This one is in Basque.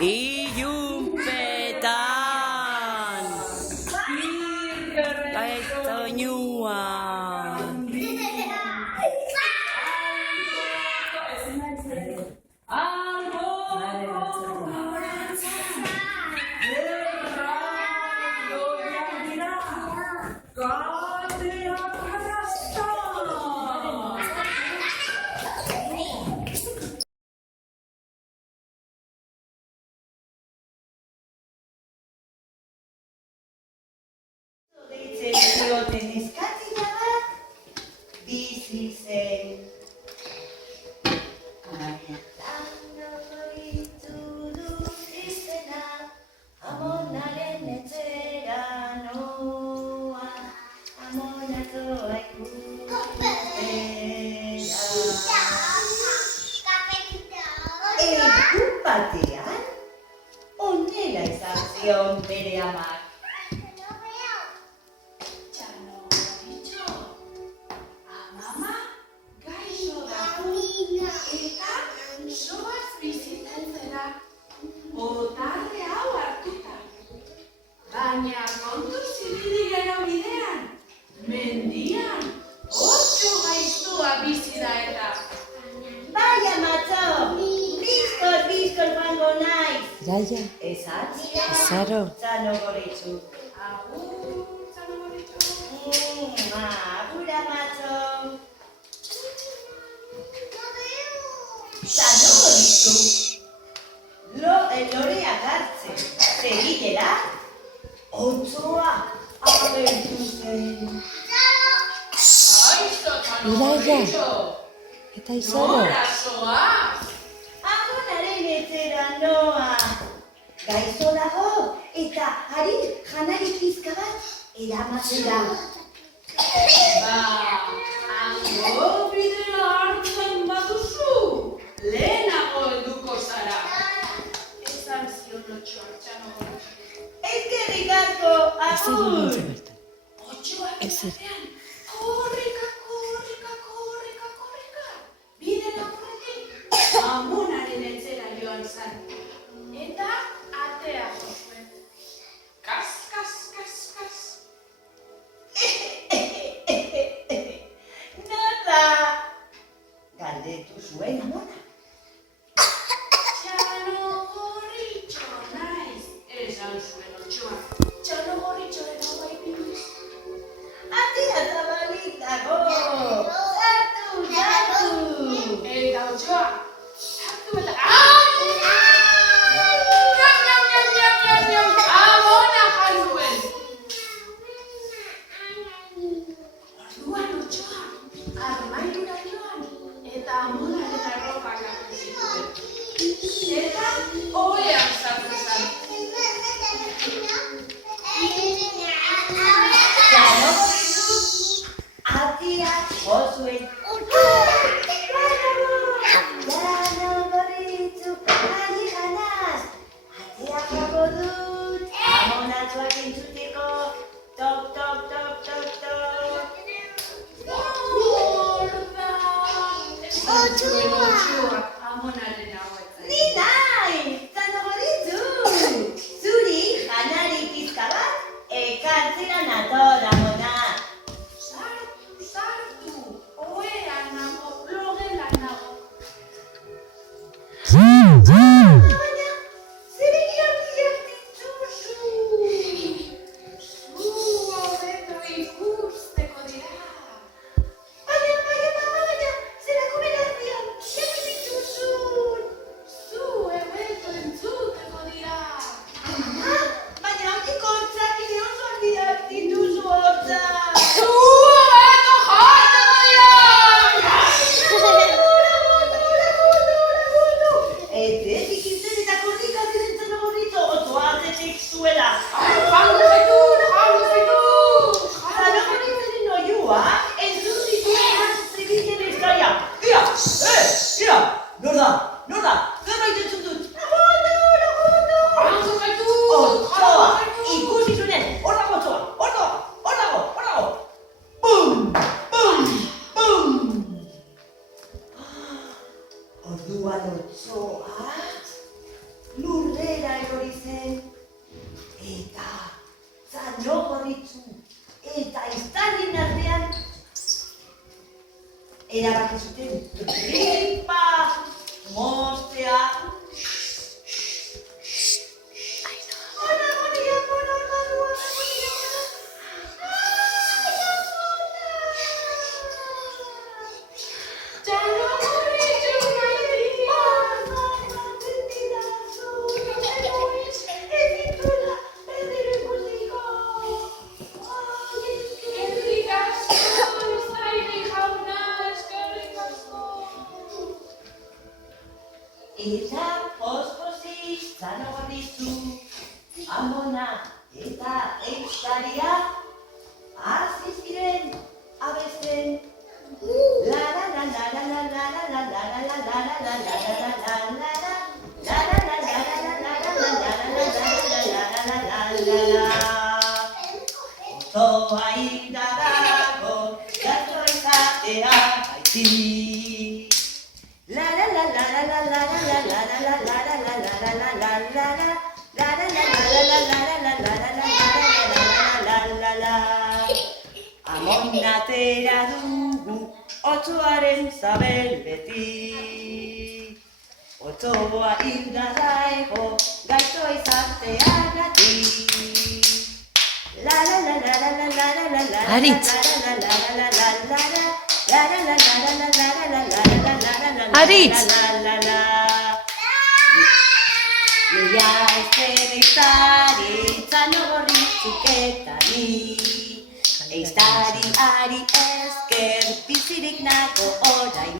Ilunpetan Gaitoinuan Zioten eskatzina bat, bizi zen. Anetan nogoritu du izena, amonaren etxera noa, amonatoa ikustera. Egun batean, onela izan zion bere amak. Botarde hau hartuta, baina kontuz ibili gero bidean, mendian, oso gaiztoa bizi da eta. Bai, amatxo, bizkor joango naiz. Jaia, Ezatz? Zaro. Txanogoritxu. Agur, Txanogoritxu. Agur, amatxo. Txanogoritxu. Loreak hartzen, segitera, otsoa agertu zen. Kaixo, Txanogoritxu. Eta Izaro. Nora zoaz? Amonaren etxera noa. Gaixo dago eta hari janari pizka bat eramatera. Hango bidea hartzen baduzu, lehenago helduko zara. Esan zion otsoak Txanogoritxu. Eskerrik asko, agur! Otsoak batean, korrika, bide laburretik, amonaren etxera joan zen. Eta atea jo zuen. Kas. Nola? Galdetu zuen amona. Txanogoritxo naiz, esan zuen otsoak. Txanogoritxoren hau baipiniz. Atea zabalik dago. Sartu! Eta otsoa, sartu eta... Amona jalduen! Orduan otsoa, armairura joan, eta amonaren arropak hartu zituen. Eta ohean sartu zen. Txanogoritxu, atea jo zuen. Txanogoritxu, ari ganaz. Atea joko dut, amonatxoak entzuteko. Tok. Otsoak amonaren hauetan. Ni nahi, Txanogoritxu! Zuri janari pizka bat, ekartzera nator, amona. Sartu, ohean nago, logelan nago. Baina, zeregi handiak dituzu. Zu hobeto ikusteko dira. Baina, zerako belarrian, jarri dituzun. Zu hobeto entzuteko dira. Baina, handik hortzak ere oso handiak dituzu hortzak. Zu hobeto jateko dira. Etetik izen eta korrika ziren Txanogoritxo, oso atzetik zuela. Jango zaitu. Txanogoritxoren oihuak entzun zituen zebilen eskaia. Ia, nor da, zerbait entzun dut. Lagundu! Jango zaitu. Otsoa, ikusi zuen, hor dago otsoa, hor dago. Bum! Orduan otsoa lurrera erori zen, eta zano gorritzu eta iztarrien artean erabaki zuten tripa moztea. Eta pospozik zano gorritzu, amona eta eiztaria hasi ziren abesten. La la la la la la la la la la la la la la la la. Otoa hilda dago, gato izatea gaiti. La la la la la la la la la la la la la la la la la la. Amonatera dugu otsoaren zabeletik. Otsoa hilda dago gaito izateagatik. La la la la la la la la la la. Aritz. Aritz. Ia ezten eiztari, zano gorritzuk eta ni. Eiztari ari ezker, bizirik nago orain.